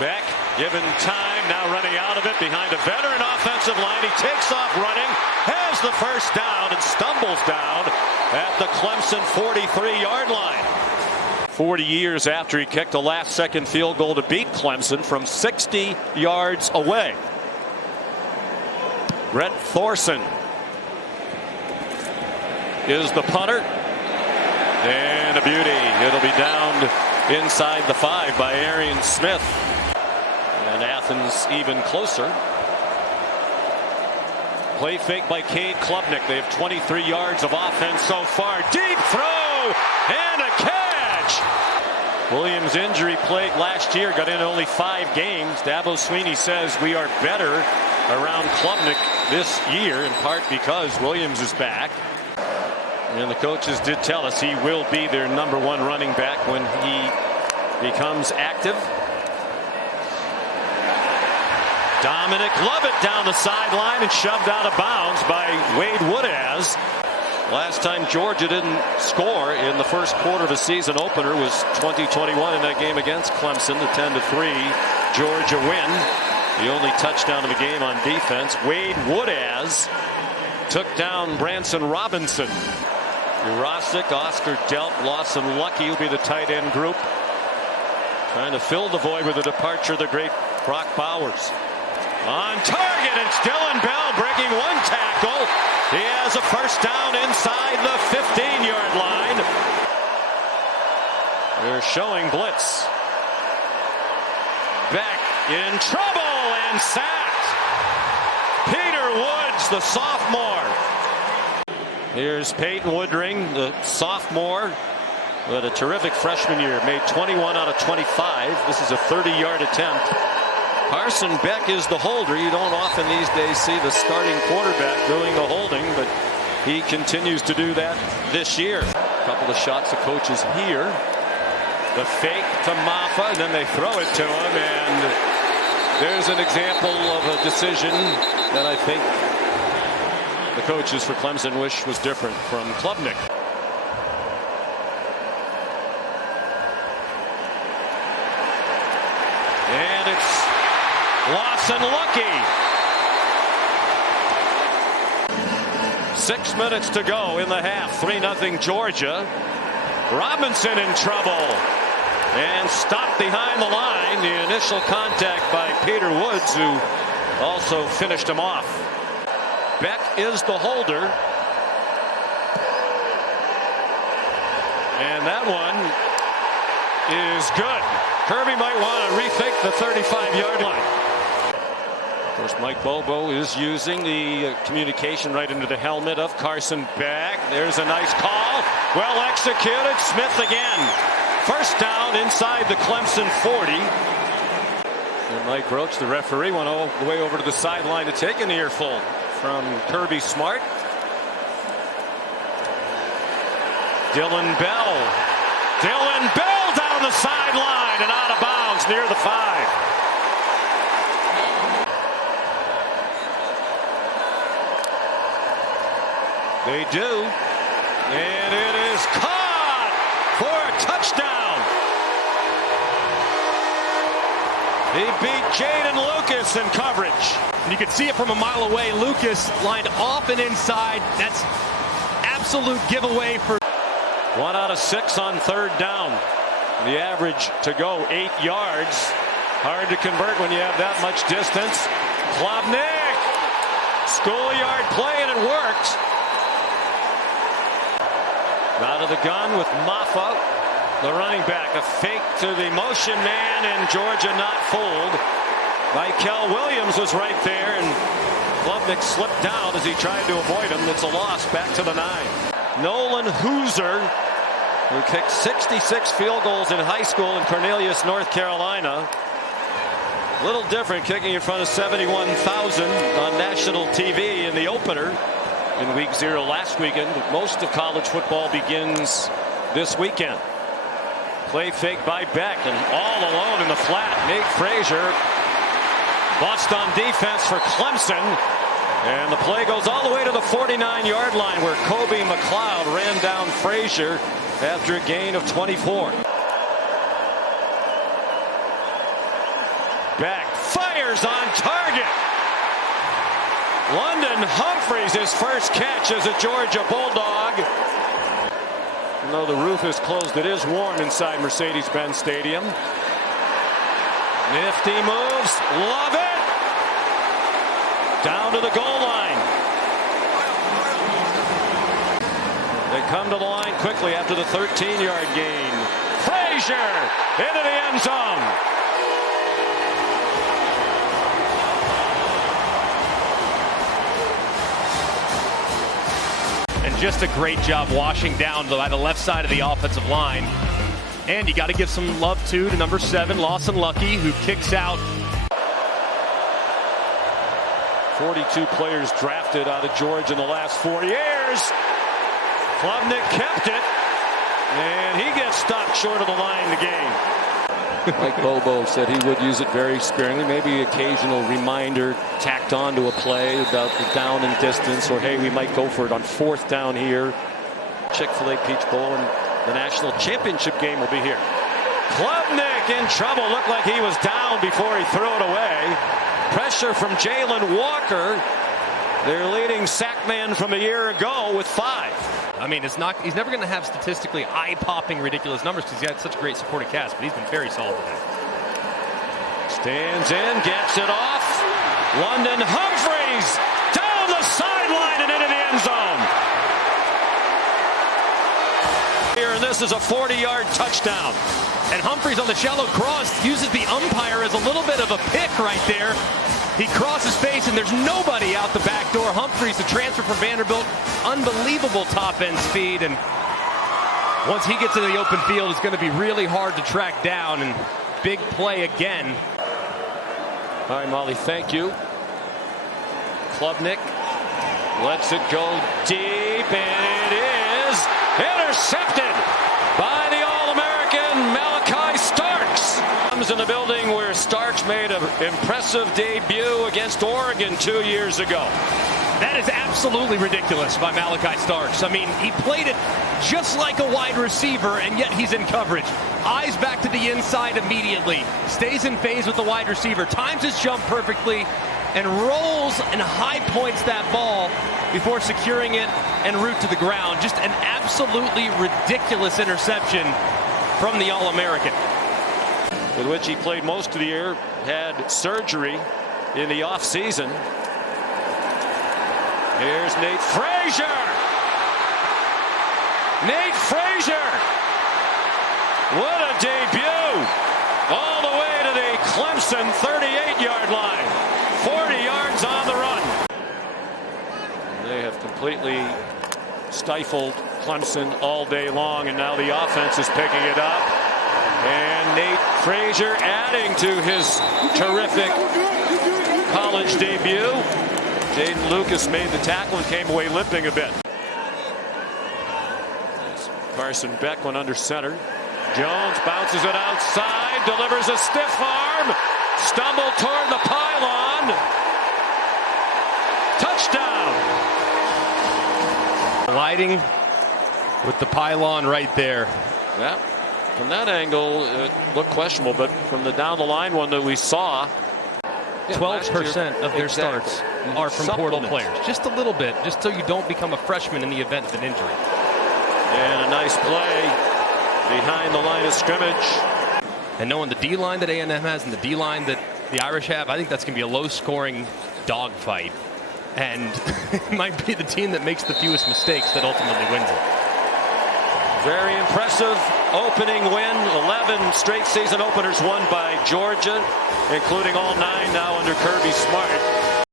Beck given time, now running out of it behind a veteran offensive line. He takes off running, has the first down, and stumbles down at the Clemson 43-yard line. 40 years after he kicked a last-second field goal to beat Clemson from 60 yards away. Brett Thorson is the punter. And a beauty. It'll be downed inside the 5 by Arian Smith. And Athens even closer. Play fake by Cade Klubnik. They have 23 yards of offense so far. Deep throw and a catch. Williams' injury plagued last year, got in only 5 games. Dabo Swinney says we are better around Klubnik this year, in part because Williams is back. And the coaches did tell us he will be their #1 running back when he becomes active. Dominic Lovett down the sideline and shoved out of bounds by Wade Woodaz. Last time Georgia didn't score in the first quarter of a season opener was 2021 in that game against Clemson, the 10-3 Georgia win. The only touchdown of the game on defense. Wade Woodaz took down Branson Robinson. Jurasik, Oscar Delp, Lawson Lucky will be the tight end group. Trying to fill the void with the departure of the great Brock Bowers. On target, it's Dylan Bell breaking 1 tackle. He has a first down inside the 15-yard line. They're showing blitz. Beck in trouble and sacked. Peter Woods, the sophomore. Here's Peyton Woodring, the sophomore, with a terrific freshman year. Made 21 out of 25. This is a 30-yard attempt. Carson Beck is the holder. You don't often these days see the starting quarterback doing the holding, but he continues to do that this year. A couple of shots of coaches here. The fake to Maffa, and then they throw it to him, and there's an example of a decision that I think the coaches for Clemson wish was different from Klubnik. And it's Lawson Lucky. 6 minutes to go in the half. 3-0 Georgia. Robinson in trouble and stopped behind the line. The initial contact by Peter Woods, who also finished him off. Beck is the holder. And that one is good. Kirby might want to rethink the 35-yard line. Of course, Mike Bobo is using the communication right into the helmet of Carson Beck. There's a nice call. Well executed. Smith again. First down inside the Clemson 40. And Mike Roach, the referee, went all the way over to the sideline to take an earful from Kirby Smart. Dylan Bell. Dylan Bell down the sideline and out of bounds near the 5. They do. And it is caught for a touchdown. He beat Jaden Lucas in coverage. And you could see it from a mile away. Lucas lined off and inside. That's absolute giveaway for 1 out of 6 on 3rd down. The average to go 8 yards. Hard to convert when you have that much distance. Klubnik. Schoolyard play, and it worked. Out of the gun with Maffa, the running back. A fake to the motion man, and Georgia not fooled. Michael Williams was right there, and Klubnik slipped down as he tried to avoid him. It's a loss back to the 9. Nolan Hooser, who kicked 66 field goals in high school in Cornelius, North Carolina. A little different kicking in front of 71,000 on national TV in the opener in week 0 last weekend. Most of college football begins this weekend. Play fake by Beck, and all alone in the flat. Nate Frazier bust on defense for Clemson. And the play goes all the way to the 49-yard line, where Kobe McLeod ran down Frazier after a gain of 24. back, fires on target. London Humphreys, his first catch as a Georgia Bulldog. Even though the roof is closed, it is warm inside Mercedes-Benz Stadium. Nifty moves, love it. Down to the goal line. They come to the line quickly after the 13-yard gain. Frazier into the end zone. And just a great job washing down by the left side of the offensive line. And you got to give some love to number 7, Lawson Lucky, who kicks out. 42 players drafted out of Georgia in the last 4 years. Klubnik kept it, and he gets stopped short of the line in the game. Mike Bobo said he would use it very sparingly, maybe occasional reminder tacked on to a play about the down and distance, or hey, we might go for it on 4th down here. Chick-fil-A Peach Bowl and the national championship game will be here. Klubnik in trouble, looked like he was down before he threw it away. Pressure from Jalen Walker, their leading sack man from a year ago, with 5. I mean, he's never going to have statistically eye-popping ridiculous numbers because he had such a great supporting cast, but he's been very solid today. Stands in, gets it off. London Humphreys down the sideline and into the end zone. Here, and this is a 40-yard touchdown. And Humphreys on the shallow cross uses the umpire as a little bit of a pick right there. He crosses space, and there's nobody out the back door. Humphreys, the transfer from Vanderbilt, unbelievable top-end speed. And once he gets to the open field, it's going to be really hard to track down. And big play again. All right, Molly, thank you. Klubnik lets it go deep, and it is intercepted by the All-American Malachi Starks. Comes in the building where Starks made an impressive debut against Oregon 2 years ago. That is absolutely ridiculous by Malachi Starks. I mean, he played it just like a wide receiver, and yet he's in coverage. Eyes back to the inside immediately. Stays in phase with the wide receiver. Times his jump perfectly and rolls and high points that ball before securing it en route to the ground. Just an absolutely ridiculous interception from the All-American. With which he played most of the year, had surgery in the offseason. Here's Nate Frazier. Nate Frazier. What a debut. All the way to the Clemson 38-yard line. 40 yards on the run. They have completely stifled Clemson all day long, and now the offense is picking it up. And Nate Frazier adding to his terrific college debut. Jaden Lucas made the tackle and came away limping a bit. Carson Beck went under center. Jones bounces it outside, delivers a stiff arm, stumble toward the pylon. Touchdown. Gliding with the pylon right there. Yeah, from that angle, it looked questionable, but from the down the line one that we saw, 12% of their starts are from portal players. Just a little bit, just so you don't become a freshman in the event of an injury. And a nice play behind the line of scrimmage. And knowing the D-line that A&M has and the D-line that the Irish have, I think that's going to be a low-scoring dogfight. And it might be the team that makes the fewest mistakes that ultimately wins it. Very impressive opening win. 11 straight season openers won by Georgia, including all 9 now under Kirby Smart.